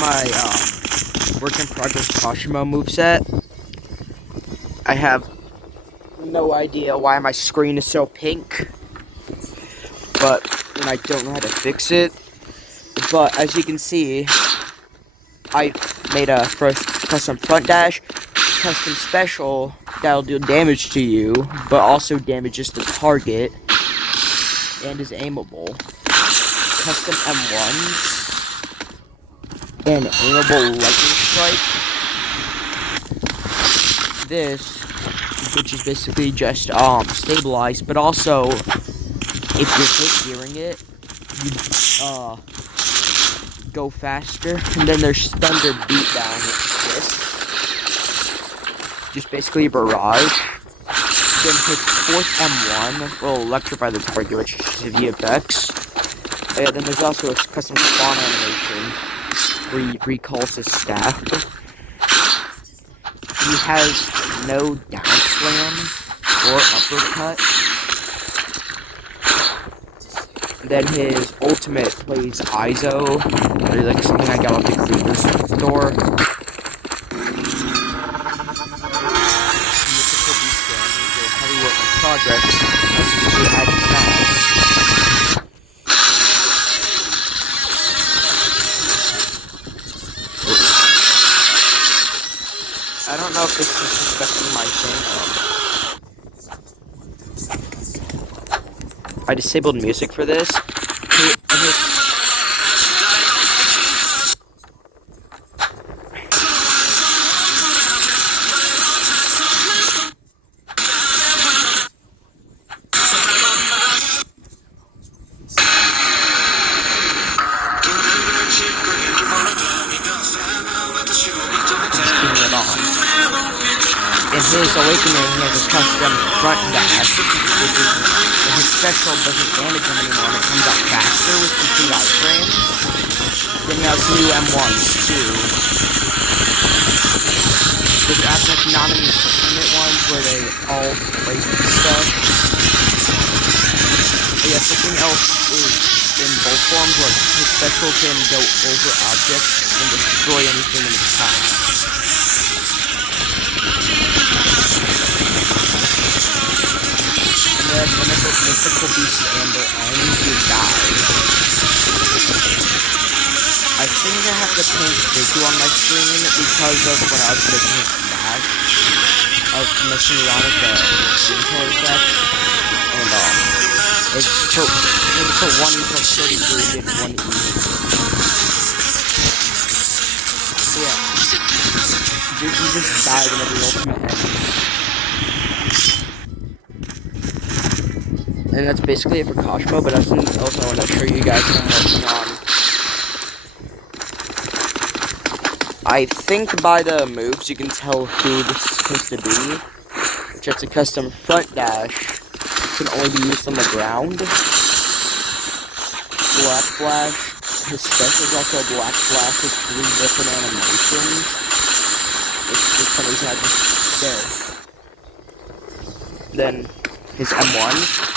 my work in progress Kashimo moveset. I have no idea why my screen is so pink, but I don't know how to fix it. But as you can see, I made a first custom front dash, custom special that'll do damage to you, but also damages the target and is aimable. Custom M1s and aimable lightning strike. This, which is basically just stabilized, but also if you're hit hearing it, you go faster. And then there's Thunder Beatdown, which is this. Just basically a barrage. Then his fourth M1 will electrify the target, which is just a VFX. And then there's also a custom spawn animation where he recalls his staff. He has no down slam or uppercut. Then his ultimate plays ISO, or like something I got off the creator store. Mythical Beast Stand is a heavy work in progress, as you can see at Smash. I don't know if this is affecting my thing. I disabled music for this. In his awakening, he has a custom front dash, which is his special doesn't damage him anymore, and it comes out faster with complete iframes. Then he has new M1s too. Which acts like non-enemy ultimate ones where they all break and stuff. But yeah, something else is in both forms where his special can go over objects and destroy anything in its path. The mythical beast Amber ends, you die. I think I have to paint visual on my screen because of when I was making his bag. I was messing around with the screen color effect, and it's for 1 equals 33 and 1 E. So yeah, you just die whenever the ultimate ends. And that's basically it for Kashimo, but that's something else I want to show you guys what I'm working on. I think by the moves you can tell who this is supposed to be. Which is a custom front dash. Can only be used on the ground. Black Flash. His special is also a Black Flash with 3 different animations. It's just some reason I just there. Then his M1.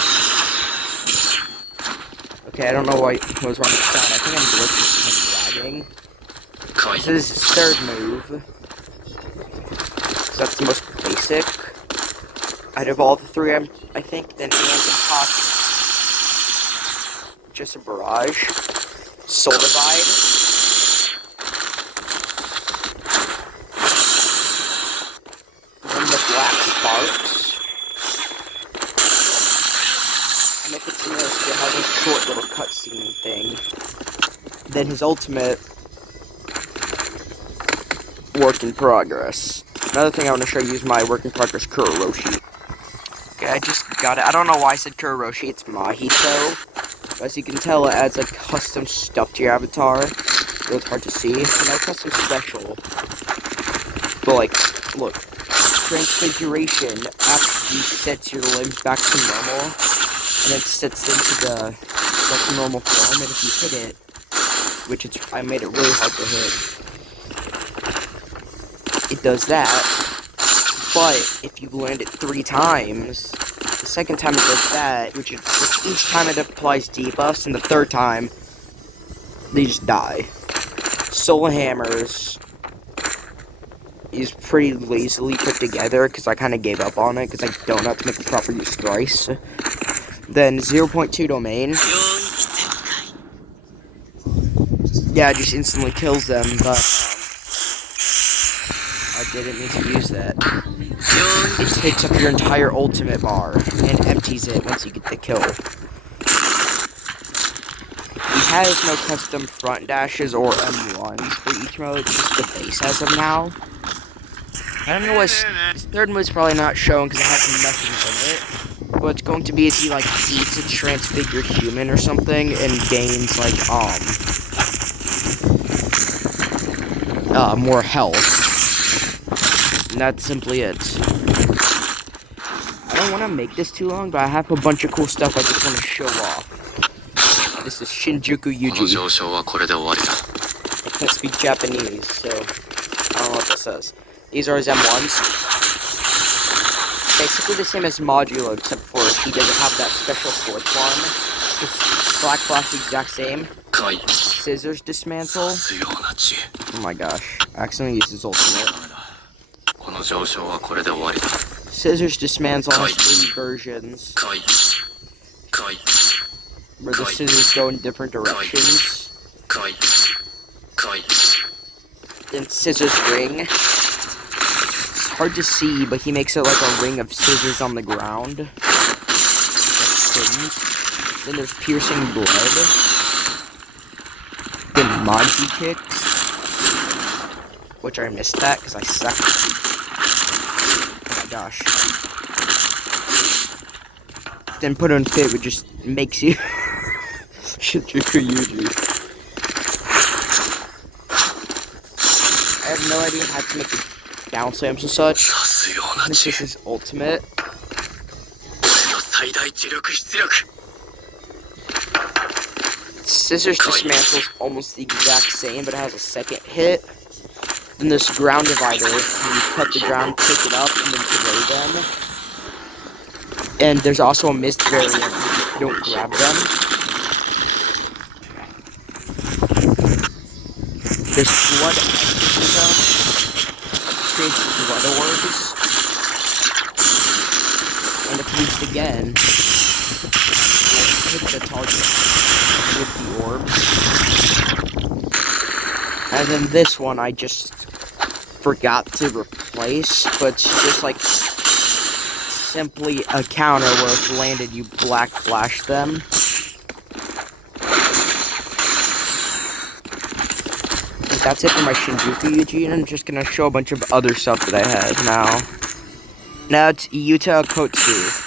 Okay, I don't know why it was wrong with sound. I think I'm glitching. This is his third move. So that's the most basic. Out of all the 3, I think. Then Hands and Pocket. Just a barrage. Soul Divide. Then the Black Sparks. And if it's in this, it has a short little cutscene thing. Then his ultimate, work in progress. Another thing I want to show you is my work in progress Kuroshi. Okay, I just got it. I don't know why I said Kuroshi, it's Mahito. As you can tell, it adds like custom stuff to your avatar. So it's hard to see. And no custom special. But like, look. Transfiguration actually sets your limbs back to normal. And it sets into the like normal form, and if you hit it, which I made it really hard to hit, it does that. But if you land it 3 times, the second time it does that, which each time it applies debuffs, and the third time they just die. soul hammers is pretty lazily put together because I kind of gave up on it because I don't know how to make a proper use thrice. Then 0.2 domain. Yeah, it just instantly kills them, but I didn't need to use that. It takes up your entire ultimate bar and empties it once you get the kill. He has no custom front dashes or M1s for each mode, just the base has them now. I don't know what his third mode's probably not shown because it has nothing in it. What it's going to be is he like eats a transfigured human or something and gains like more health. And that's simply it. I don't want to make this too long, but I have a bunch of cool stuff I just want to show off. This is Shinjuku Yuji. I can't speak Japanese, so I don't know what this says. These are his M1s. Basically the same as Modulo, except for he doesn't have that special fourth one. It's Black Flash, the exact same. Scissors dismantle. Oh my gosh, I accidentally used his ultimate. Scissors dismantle has 3 versions. Where the scissors go in different directions. Then scissors ring. It's hard to see, but he makes it like a ring of scissors on the ground. Then there's piercing blood. Then Manji kicks. Which I missed that because I suck. Oh my gosh. Then put on fit, which just makes you Shinjuku Yuji. I have no idea how to make the down slams and such. I think this is ultimate. Scissors dismantle is almost the exact same, but it has a second hit. Then this ground divider, you cut the ground, pick it up, and then throw them. And there's also a missed variant if you don't grab them. This blood exorcism creates blood orbs. And if used again, you'll hit the target with the orbs. And then this one I just forgot to replace, but it's just like simply a counter where if landed you black flash them. And that's it for my Shinjuku Yuji, and I'm just gonna show a bunch of other stuff that I have now. Now it's Yuta Kotsu.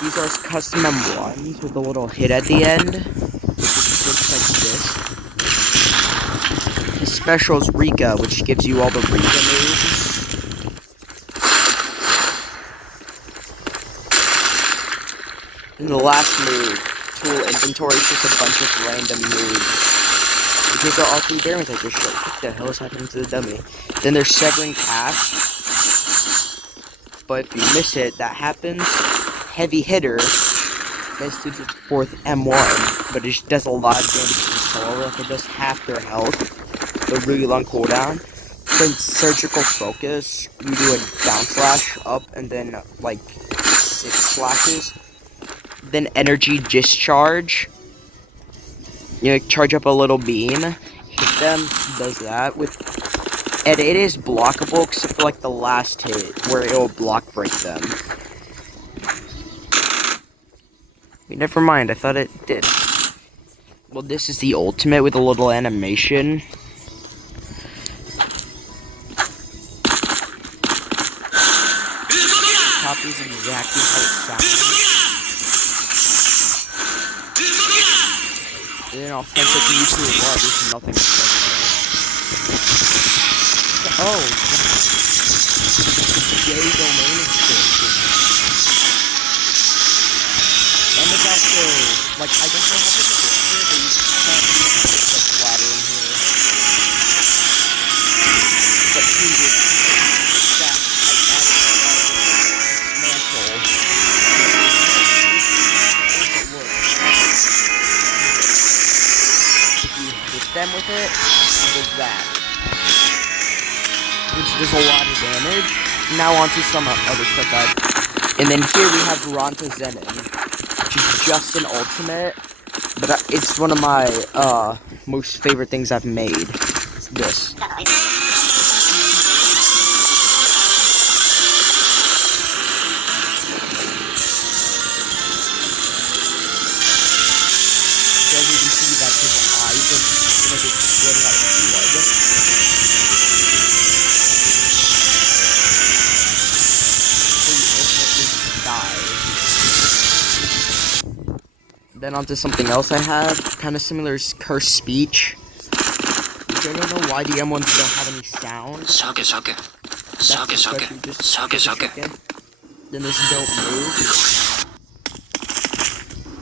These are custom M1s with a little hit at the end, which looks like this. His special is Rika, which gives you all the Rika moves. And the last move, tool inventory, is just a bunch of random moves. Because there are 3 bearings I just showed. What the hell is happening to the dummy? Then there's severing path. But if you miss it, that happens. Heavy hitter. That's to just 4th M1. But it just does a lot of damage to the soul. Like it does half their health. So really long cooldown. Then surgical focus. You do a down slash up and then like 6 slashes. Then energy discharge. You charge up a little beam, hit them, does that with, and it is blockable except for like the last hit where it will block break them. Wait, never mind, I thought it did. Well, this is the ultimate with a little animation. Copies exactly how it sounds. And then authentic YouTube love is nothing special. Oh, gay domain extension. And it's also, like, I don't know how to fix it, but you can't use the bladder in here. But previous that I added mantle. them with it is that, which does a lot of damage. Now onto some other stuff and then here we have Ronta Zenin, which is just an ultimate, but it's one of my most favorite things I've made. It's this. As you can see, that's his eyes are like exploding out with blood. So you ultimately die. Then onto something else I have, kind of similar is Curse Speech. Which I don't know why the M1s don't have any sound. Then there's Don't Move.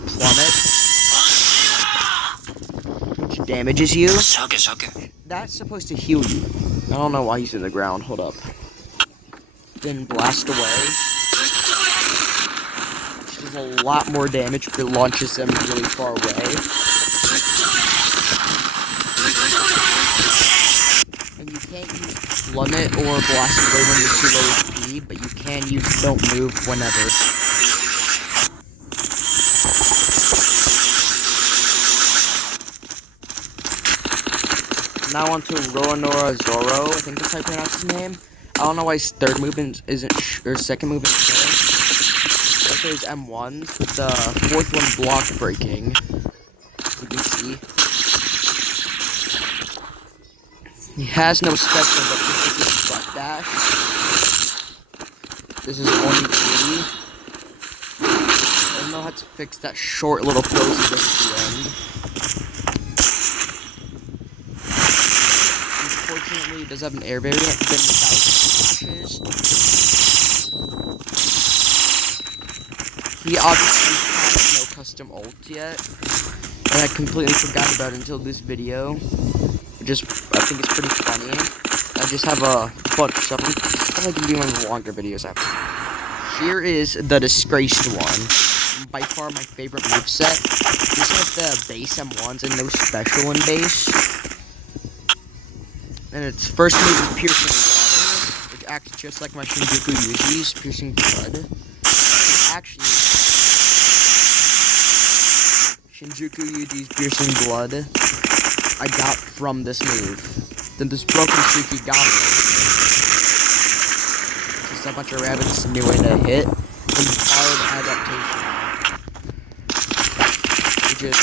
Plummet. Damages you. That's supposed to heal you. I don't know why he's in the ground. Hold up. Then Blast Away. Which does a lot more damage, but it launches them really far away. And you can't use Plummet or Blast Away when you're too low HP, but you can use Don't Move whenever. Now onto Roanora Zoro, I think that's how I pronounce his name. I don't know why his third movement isn't, or second movement isn't. Those are his M1s, with the fourth one block breaking. You can see. He has no special, but this is his butt dash. This is only 80. I don't know how to fix that short little pose he does at the end. Unfortunately, it does have an air barrier, then 1,000 slashes. He obviously has no custom ult yet, and I completely forgot about it until this video. I think it's pretty funny. I just have a bunch of stuff. I can do one of the longer videos after. Here is the Disgraced one. By far my favorite moveset. This has the base M1s and no special in base. And its first move is Piercing Water, which acts just like my Shinjuku Yuji's Piercing Blood. It's actually Shinjuku Yuji's Piercing Blood I got from this move. Then this Broken Shikigami, just a bunch of rabbits new way to hit. And Borrowed Adaptation, which is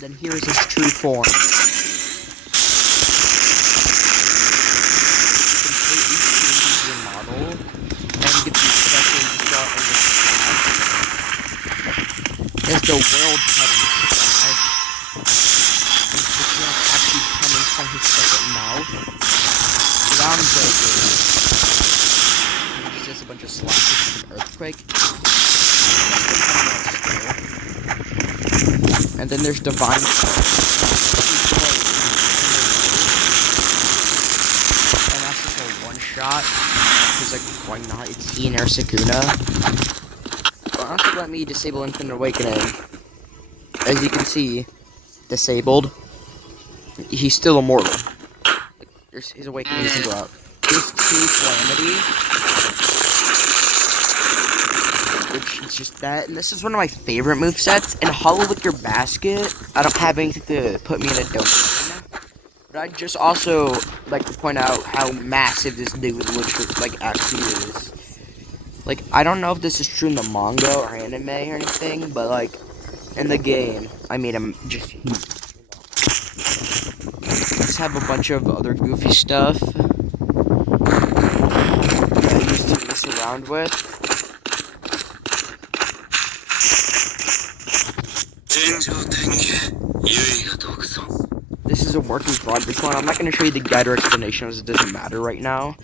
then here is his true form. Completely changes your model and gets you special shot on the splash. There's the world cutting splash. This is actually coming from his second mouth. Ground breaker. It's just a bunch of slashes with an earthquake. And then there's Divine. And that's just a one shot. Because, like, why not? It's Ian or Sakuna. But also let me disable Infinite Awakening. As you can see, disabled. He's still immortal. His awakening doesn't go out. There's True Calamity. Which is just that, and this is one of my favorite movesets. And Hollow with Your Basket, I don't have anything to put me in a domain, but I just also like to point out how massive this dude literally, like, actually is. Like, I don't know if this is true in the manga or anime or anything, but, like, in the game, I made him just huge. Let's have a bunch of other goofy stuff that I used to mess around with. This is a work in progress one. I'm not going to show you the guide or explanation as it doesn't matter right now.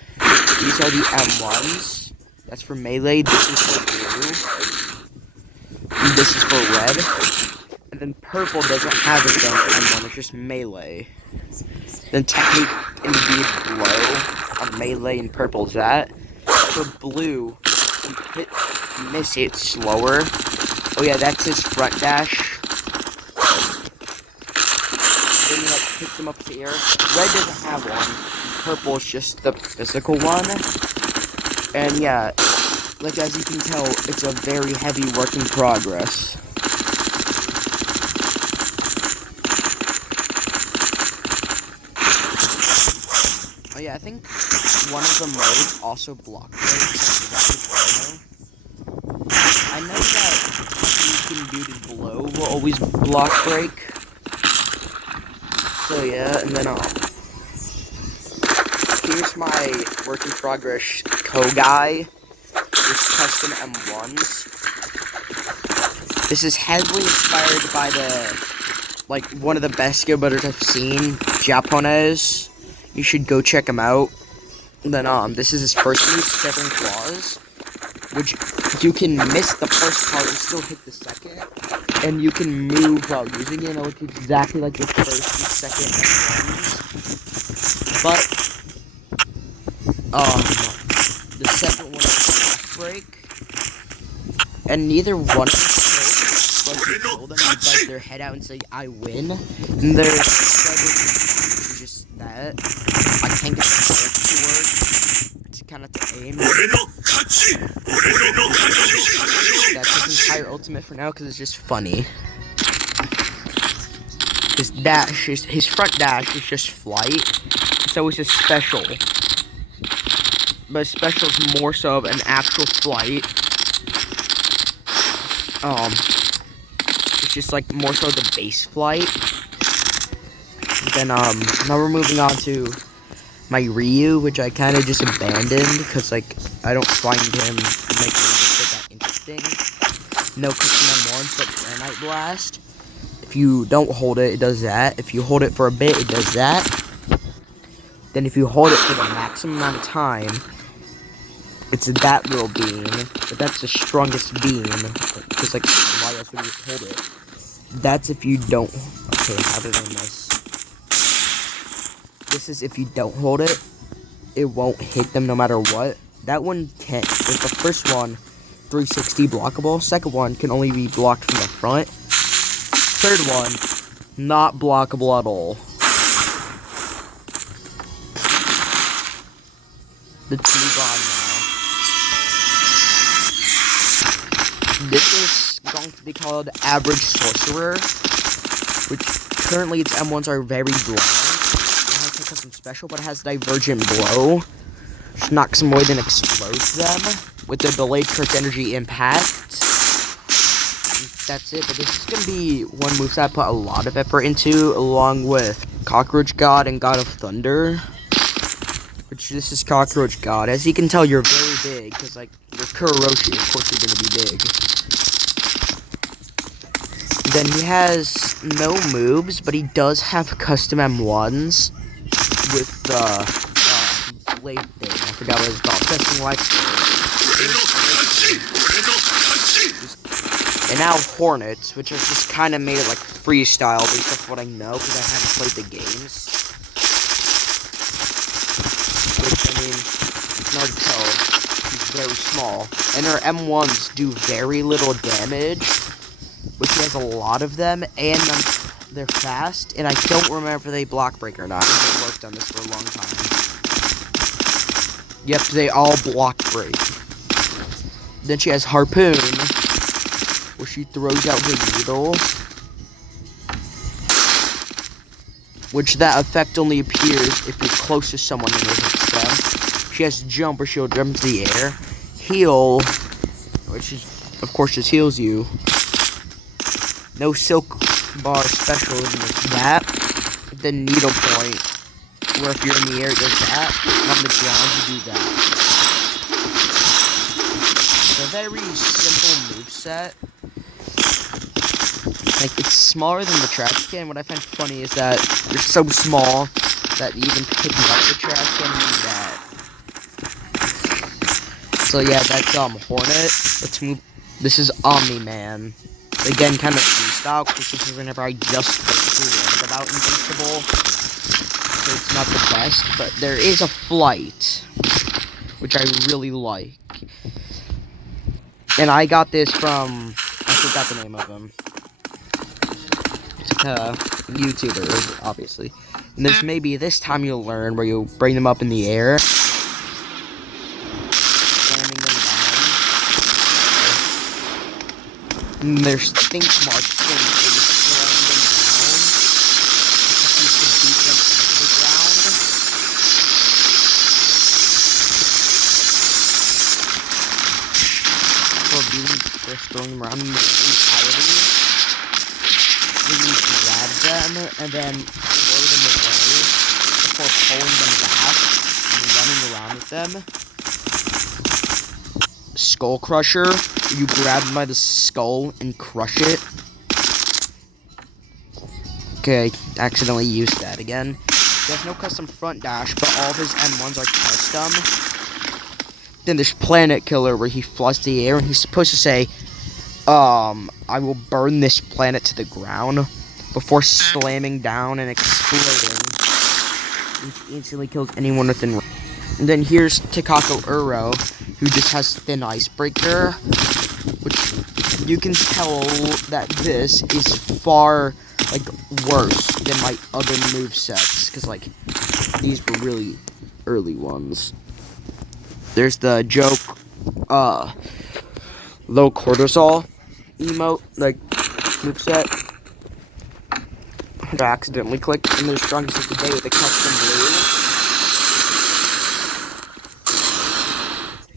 These are the M1s. That's for melee. This is for blue. And this is for red. And then purple doesn't have its own M1. It's just melee. Then technically, indeed, glow on melee and purple is that. for blue, you miss it slower. Oh yeah, that's his front dash. Then you like pick them up to the air. Red doesn't have one. Purple is just the physical one. And yeah, like as you can tell, it's a very heavy work in progress. Oh yeah, I think one of the modes also block breaks. I know that you can do to below will always block break. So yeah, and then here's my work in progress Kogai with custom M1s. This is heavily inspired by one of the best skill builders I've seen, Japones. You should go check him out. And then this is his first move, Severing Claws, which you can miss the first part and still hit the second, and you can move while using it. It looks exactly like the first and second M1s. But the second one is a break, and neither one of them once you kill them, you bite their head out and say, "I win." And there's just that. I can't get the hold to work. It's kind of to aim. That's his entire ultimate for now because it's just funny. His front dash is just flight. So is his special. But his special is more so of an actual flight. It's just like more so the base flight. Then now we're moving on to my Ryu, which I kind of just abandoned because like I don't find him making it that interesting. No custom M1s, but Granite Blast. If you don't hold it, it does that. If you hold it for a bit, it does that. Then if you hold it for the maximum amount of time, it's that little beam. But that's the strongest beam. Because like, why else would you hold it? That's if you don't. Okay, how did I miss? This is if you don't hold it, it won't hit them no matter what. That one can. With the first one, 360 blockable. Second one can only be blocked from the front. Third one, not blockable at all. Let's move on now. This is going to be called Average Sorcerer, which currently its M1s are very bland. It has something special, but it has Divergent Blow, which knocks them away then explodes them with the delayed Curse Energy Impact. That's it, but this is going to be one moveset I put a lot of effort into, along with Cockroach God and God of Thunder. Which, this is Cockroach God. As you can tell, you're very big, because, like, you're Kuroshi, of course you're going to be big. Then he has no moves, but he does have custom M1s with the blade thing. I forgot what it's called. Testing Life. And now Hornets, which I've just kind of made it like freestyle based off what I know, because I haven't played the games. Which, I mean, you can already tell, he's very small. And her M1s do very little damage, which he has a lot of them, and they're fast, and I don't remember if they block break or not. I haven't worked on this for a long time. Yep, they all block break. Then she has Harpoon, where she throws out her needle, which that effect only appears if you're close to someone and it hits them. She has Jump, where she'll jump into the air. Heal, which is, of course, just heals you. No Silk Bar special with that. Then Needle Point, where if you're in the air, it does that. And on the ground, you do that. It's a very simple moveset. Like, it's smaller than the trash can. What I find funny is that you're so small that even picking up the trash can do that. So yeah, that's Hornet. Let's move. This is Omni-Man. Again, kind of freestyle, because this is whenever I just learned about Invincible. So it's not the best, but there is a flight, which I really like. And I got this from, I forgot the name of him. It's a YouTuber, obviously. And there's maybe this time you'll learn where you bring them up in the air. Slamming them down. And there's think marks things where you slam them down. You can beat them into the ground. For throwing them around in the brutality. Then you grab them and then throw them away before pulling them back and running around with them. Skull Crusher, you grab them by the skull and crush it. Okay, accidentally used that again. He has no custom front dash, but all of his M1s are custom. Then there's Planet Killer, where he flies to the air, and he's supposed to say, I will burn this planet to the ground before slamming down and exploding. He instantly kills anyone within range. And then here's Takako Uro, who just has Thin Icebreaker, which you can tell that this is far, worse than my other movesets, because, these were really early ones. There's the joke, low cortisol emote, moveset. I accidentally clicked, and the strongest of the day with a custom blue.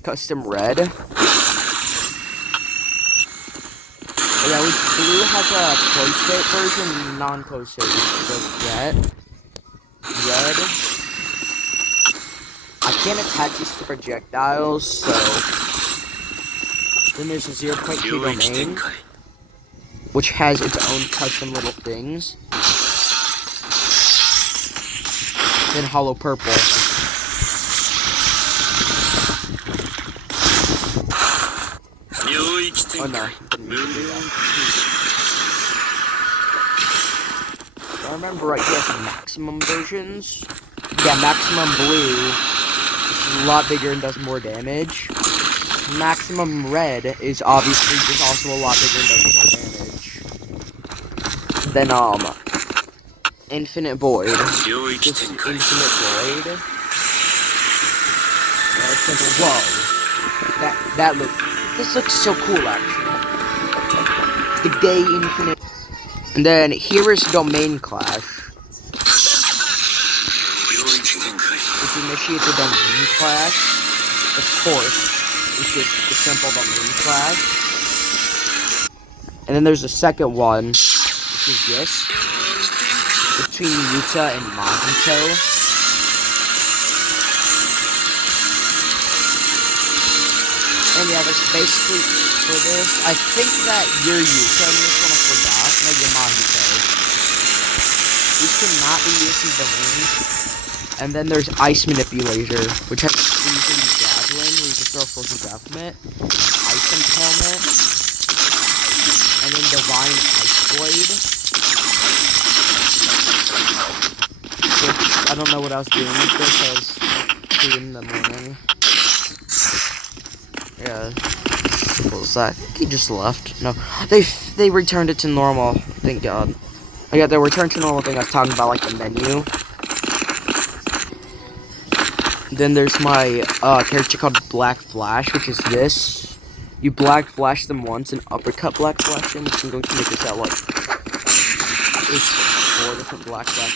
Custom red. Yeah, blue has a closed state version, non-closed state. So red. I can't attach these to projectiles, so then there's a 0.2 domain, which has its own custom little things. Then hollow purple. Oh no. I remember right here some maximum versions. Yeah, maximum blue, which is a lot bigger and does more damage. Maximum red is obviously just also a lot bigger and does more damage. Then Infinite Void. Just Infinite Void. Whoa. This looks so cool actually. The Day Infinite. And then here is Domain Clash. Which initiates a Domain Clash. Of course, it's just the simple Domain Clash. And then there's a second one, which is this. Between Yuta and Mahito. And yeah, that's basically for this. I think that you're Yuta in this one, I forgot. No, you're Mahito. These cannot be used in domains. And then there's Ice Manipulator, which has Freezing Javelin, where you can throw Frozen Javelin. Ice Impalement. And then Divine Ice Blade. Which, I don't know what I was doing with this, I was 2 in the morning. Yeah, simple as that. He just left. No, they returned it to normal. Thank God. I got the return to normal thing I was talking about, the menu. Then there's my character called Black Flash, which is this. You Black Flash them once and uppercut Black Flash them, which I'm going to make this out it's 4 different Black Flash.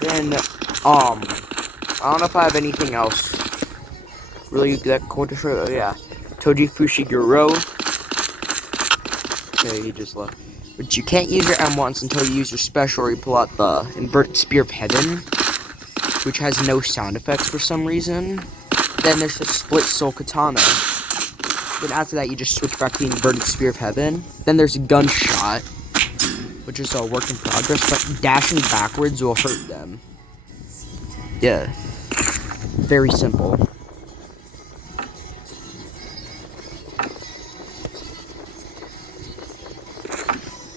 Then I don't know if I have anything else really that cool to show. Yeah, Toji Fushiguro. Okay, he just left. But you can't use your M1s until you use your special, or you pull out the Inverted Spear of Heaven, which has no sound effects for some reason. Then there's the Split Soul Katana. Then after that, you just switch back to the Inverted Spear of Heaven. Then there's Gunshot, which is a work in progress, but dashing backwards will hurt them. Yeah. Very simple.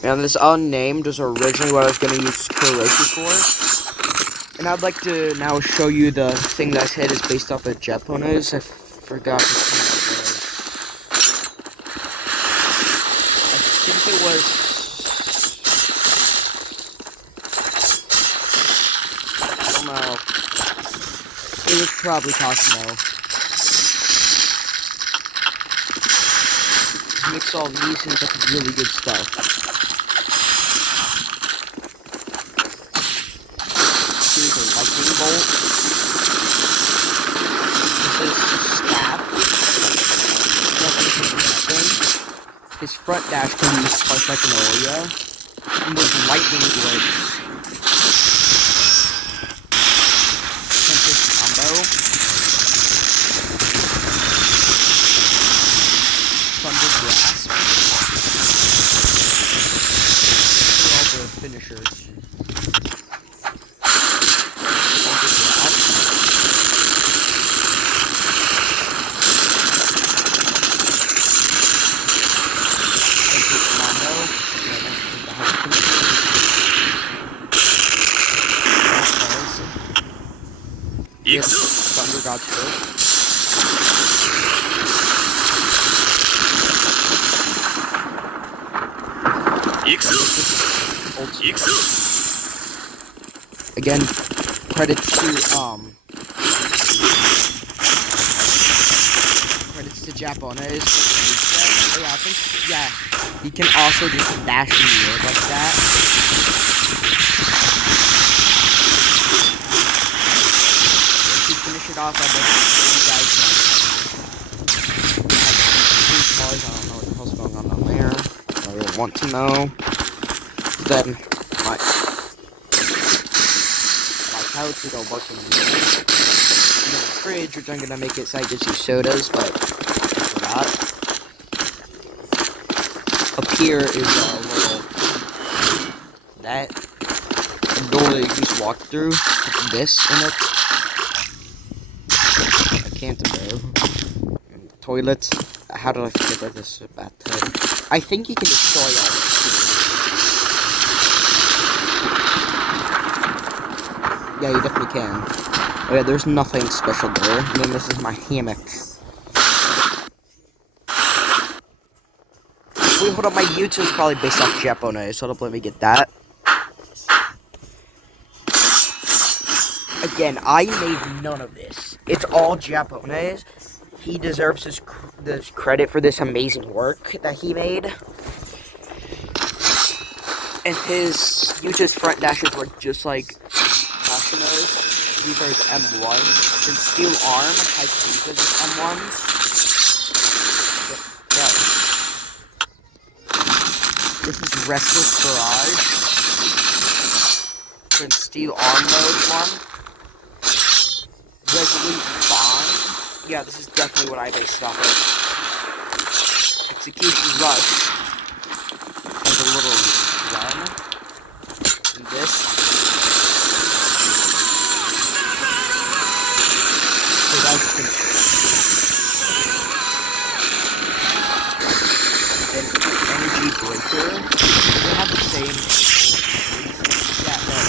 And this unnamed was originally what I was going to use Kuroki for. And I'd like to now show you the thing that I said is based off of Japones. I forgot which one it was. I think it was... I don't know. It was probably Cosmo. Mix all these into really good stuff. Here's a lightning bolt. This is staff. His front dash can be sparked like an Oreo. And those lightning blades. Tempest combo. Thunder grasp. These are all the finishers. Thunder God Stroke. Again, credits to Japones. Oh yeah, I think he can also just dash in the air like that. Finish it off, I'd like to show you guys I have 3 cars, I don't know what the hell's going on down there. I really want to know. Then my couch is all working in the fridge, which I'm gonna make it so I just use sodas, but I forgot. Up here is a little that door that you just walk through with this in it. Canterbury. Toilets. How did I forget that this is a bathtub? I think you can destroy all this. Yeah, you definitely can. Oh yeah, there's nothing special there. And then this is my hammock. Wait, hold up, my YouTube is probably based off Japones, so let me get that. Again, I made none of this. It's all Japones. He deserves this credit for this amazing work that he made. And his front dashes were just like Kashimo's. These are his M1s. And Steel Arm has these as his M1s. Yeah. This is Restless Barrage. And Steel Arm mode 1. Resolute Bond. Yeah, this is definitely what I based off of. Execution Rush. And a little run. And this. So that's the finisher. Then Energy Breaker. Does it have the same? Yeah, no.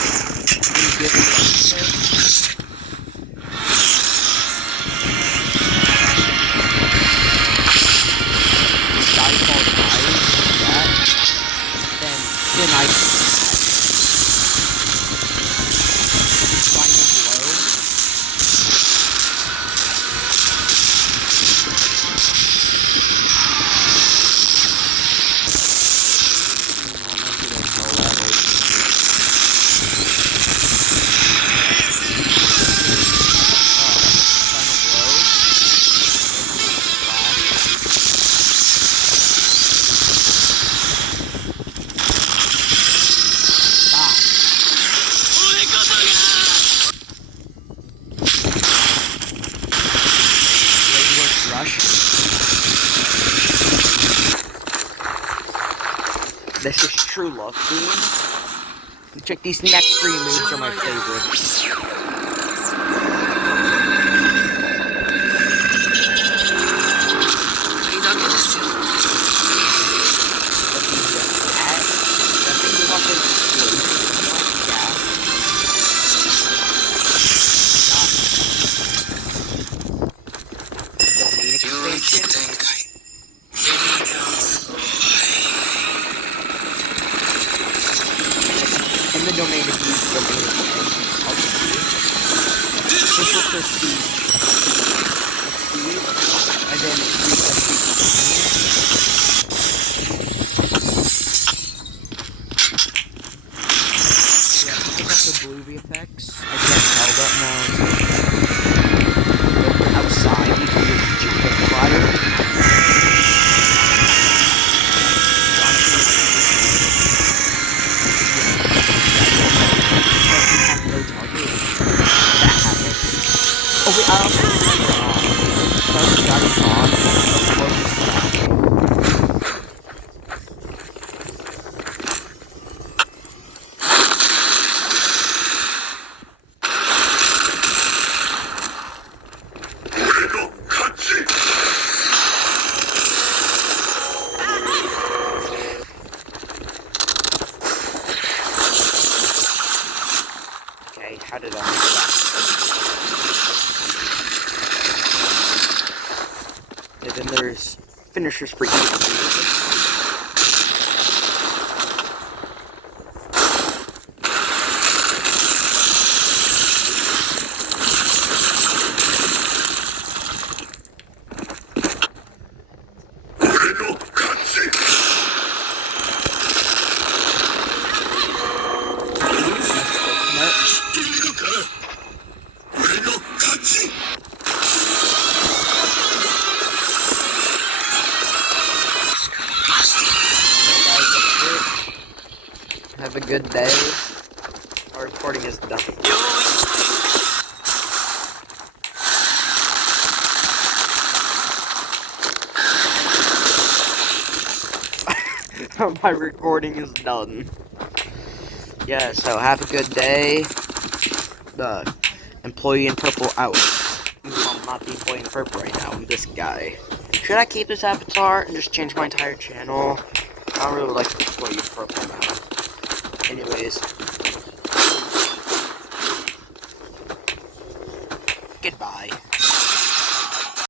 This is True Love Theme. Check these next 3 moves are my favorites. then there's finishers for each. Have a good day. Our recording is done. My recording is done. Yeah, so have a good day. The employee in purple out. I'm not the employee in purple right now. I'm this guy. Should I keep this avatar and just change my entire channel? I don't really like the employee in purple now. Anyways.